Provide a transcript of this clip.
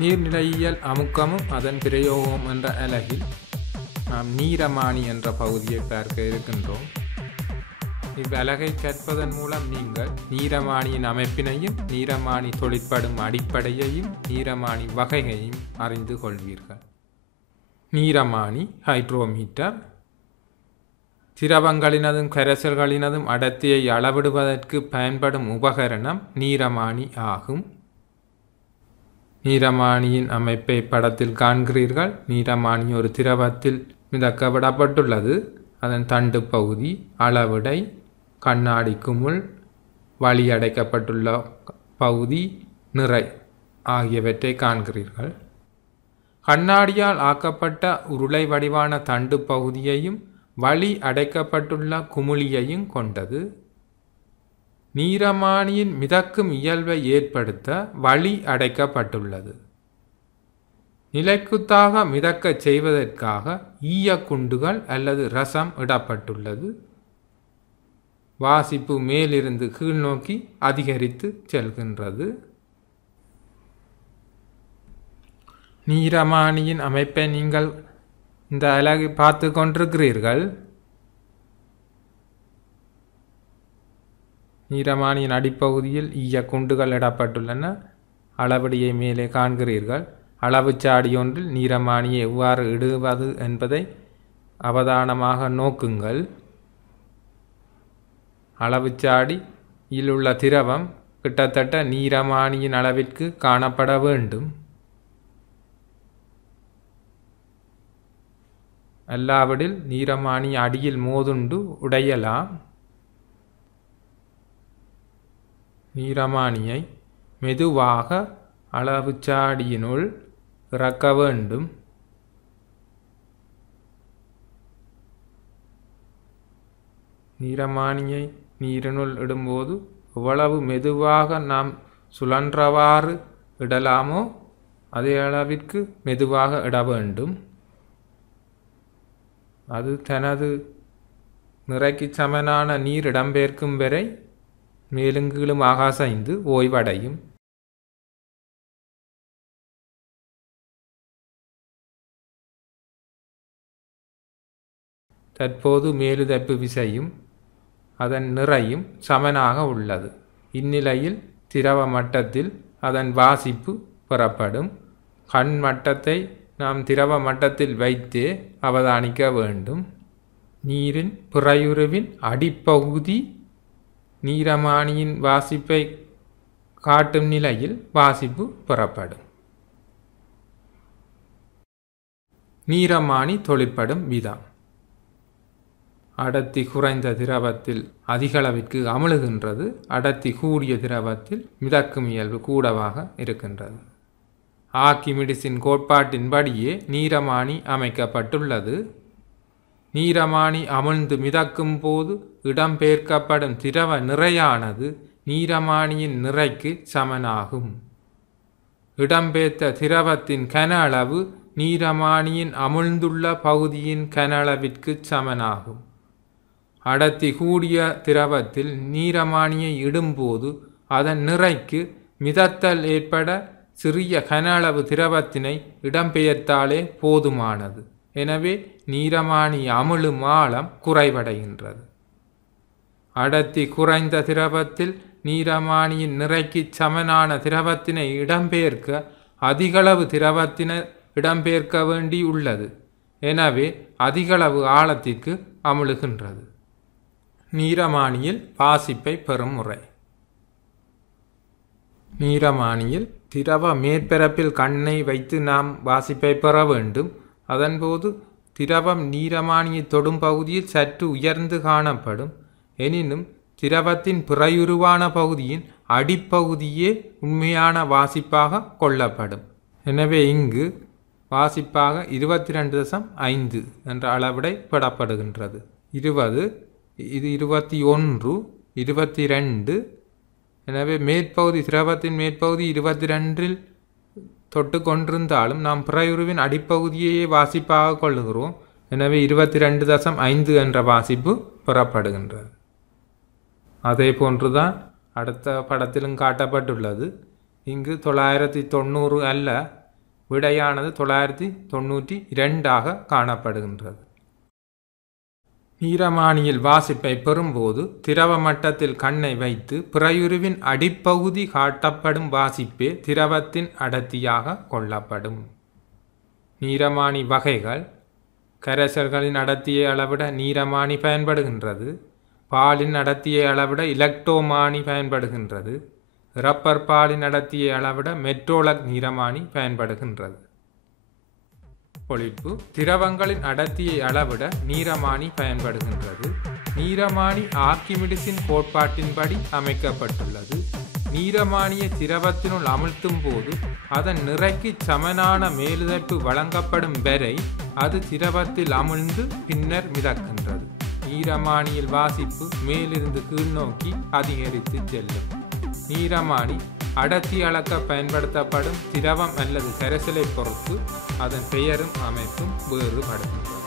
நீர்நிலையியல் அமுக்கமும் அதன் பிரயோகம் என்ற அலகில் நாம் நீரமானி என்ற பகுதியை பார்க்க இருக்கின்றோம். இவ்வலகை கற்பதன் மூலம் நீங்கள் நீரமானியின் அமைப்பினையும் நீரமானி தொழிற்படும் அடிப்படையையும் நீரமானி வகையையும் அறிந்து கொள்வீர்கள். நீரமானி ஹைட்ரோமீட்டர் திரவங்களினதும் கரைசல்களினதும் அடர்த்தியை அளவிடுவதற்கு பயன்படும் உபகரணம் நீரமானி ஆகும். நீரமானியின் அமைப்பை படத்தில் காண்கிறீர்கள். நீரமானி ஒரு திரவத்தில் மிதக்க விடப்பட்டுள்ளது. அதன் தண்டு பகுதி, அளவிடை, கண்ணாடி குமிழ், வழி அடைக்கப்பட்டுள்ள பகுதி, நிறை ஆகியவற்றை காண்கிறீர்கள். கண்ணாடியால் ஆக்கப்பட்ட உருளை வடிவான தண்டு பகுதியையும் வழி அடைக்கப்பட்டுள்ள குமிழியையும் கொண்டது. நீரமானியின் மிதக்கும் இயல்பை ஏற்படுத்த வழி அடைக்கப்பட்டுள்ளது. நிலைக்குத்தாக மிதக்கச் செய்வதற்காக ஈயக்குண்டுகள் அல்லது ரசம் இடப்பட்டுள்ளது. வாசிப்பு மேலிருந்து கீழ் நோக்கி அதிகரித்து செல்கின்றது. நீரமானியின் அமைப்பை நீங்கள் இந்த அலகை பார்த்து கொண்டிருக்கிறீர்கள். நீரமானியின் அடிப்பகுதியில் ஈயக்குண்டுகள் இடப்பட்டுள்ளன. அளவடியை மேலே காண்கிறீர்கள். அளவுச்சாடி ஒன்றில் நீரமானியை எவ்வாறு இடுவது என்பதை அவதானமாக நோக்குங்கள். அளவுச்சாடியில் உள்ள திரவம் கிட்டத்தட்ட நீரமானியின் அளவிற்கு காணப்பட வேண்டும். அல்லாவிடில் நீரமானி அடியில் மோதுண்டு உடையலாம். நீரமானியை மெதுவாக அளவுச்சாடியினுள் இறக்க வேண்டும். நீரமானியை நீரினுள் இடும்போது எவ்வளவு மெதுவாக நாம் சுழன்றவாறு இடலாமோ அதே அளவிற்கு மெதுவாக இட வேண்டும். அது தனது நிறைக்கு சமனான நீர் இடம்பெயர்க்கும் வரை மேலும் கீழும் ஆகாசைந்து ஓய்வடையும். தற்போது மேலுதைப்பு விசையும் அதன் நிறையும் சமனாக உள்ளது. இந்நிலையில் திரவ மட்டத்தில் அதன் வாசிப்பு பெறப்படும். கண் மட்டத்தை நாம் திரவ மட்டத்தில் வைத்தே அவதானிக்க வேண்டும். நீரின் பிறையுருவின் அடிப்பகுதி நீரமானியின் வாசிப்பை காட்டும் நிலையில் வாசிப்பு பெறப்படும். நீரமானி தொழிற்படும் விதம். அடர்த்தி குறைந்த திரவத்தில் அதிகளவிற்கு அமிழுகின்றது. அடர்த்தி கூடிய திரவத்தில் மிதக்கும் இயல்பு கூடவாக இருக்கின்றது. ஆர்க்கிமிடிஸின் கோட்பாட்டின்படியே நீரமானி அமைக்கப்பட்டுள்ளது. நீரமானி அமிழ்ந்து மிதக்கும் போது இடம்பெயர்க்கப்படும் திரவ நிறையானது நீரமானியின் நிறைக்கு சமனாகும். இடம்பெயர்த்த திரவத்தின் கன அளவு நீரமானியின் அமிழ்ந்துள்ள பகுதியின் கன அளவிற்கு சமனாகும். அடர்த்தி கூடிய திரவத்தில் நீரமானியை இடும்போது அதன் நிறைக்கு மிதத்தல் ஏற்பட சிறிய கன அளவு திரவத்தினை இடம்பெயர்த்தாலே போதுமானது. எனவே நீரமானி அமிழும் ஆழம் குறைவடைகின்றது. அடர்த்தி குறைந்த திரவத்தில் நீரமானியின் நிறைக்கு சமனான திரவத்தினை இடம்பெயர்க்க அதிகளவு திரவத்தினை இடம்பெயர்க்க வேண்டி உள்ளது. எனவே அதிகளவு ஆழத்திற்கு அமிழுகின்றது. நீரமானியில் வாசிப்பை பெறும் முறை. நீரமானியில் திரவ மேற்பரப்பில் கண்ணை வைத்து நாம் வாசிப்பை பெற வேண்டும். அதன்போது திரவம் நீரமானியை தொடும் பகுதியில் சற்று உயர்ந்து காணப்படும். எனினும் திரவத்தின் பிறையுருவான பகுதியின் அடிப்பகுதியே உண்மையான வாசிப்பாக கொள்ளப்படும். எனவே இங்கு வாசிப்பாக 22.5 என்ற அளவிடை பெறப்படுகின்றது. 20, இது 21, 22. எனவே மேற்பகுதி திரவத்தின் மேற்பகுதி 22இல் தொட்டு கொண்டிருந்தாலும் நாம் பிறையுருவின் அடிப்பகுதியையே வாசிப்பாக கொள்ளுகிறோம். எனவே 22.5 என்ற வாசிப்பு பெறப்படுகின்றது. அதே போன்றுதான் அடுத்த படத்திலும் காட்டப்பட்டுள்ளது. இங்கு 990 அல்ல விடையானது 992 காணப்படுகின்றது. நீரமானியில் வாசிப்பை பெறும்போது திரவ மட்டத்தில் கண்ணை வைத்து பிறையுருவின் அடிப்பகுதி காட்டப்படும் வாசிப்பே திரவத்தின் அடர்த்தியாக கொள்ளப்படும். நீரமானி வகைகள்: கரைசல்களின் அடர்த்தியை அளவிட நீரமானி பயன்படுகின்றது. பாலின் அடர்த்தியை அளவிட இலக்டோமானி பயன்படுகின்றது. ரப்பர் பாலின் அடர்த்தியை அளவிட மெட்ரோலக் நீரமானி பயன்படுகின்றது. பொழிப்பு: திரவங்களின் அடர்த்தியை அளவிட நீரமானி பயன்படுகின்றது. நீரமானி ஆர்க்கிமிடிஸின் கோட்பாட்டின்படி அமைக்கப்பட்டுள்ளது. நீரமானியை திரவத்தினுள் அமிழ்த்தும் போது அதன் நிறைக்கு சமனான மேலுதட்டு வழங்கப்படும் வரை அது திரவத்தில் அமிழ்ந்து பின்னர் மிதக்கின்றது. நீரமானியில் வாசிப்பு மேலிருந்து கீழ் நோக்கி அதிகரித்து செல்லும். நீரமானி அடர்த்தி அளக்க பயன்படுத்தப்படும் திரவம் அல்லது கரைசலை பொறுத்து அதன் பெயரும் அமைப்பும் வேறுபடுகின்றன.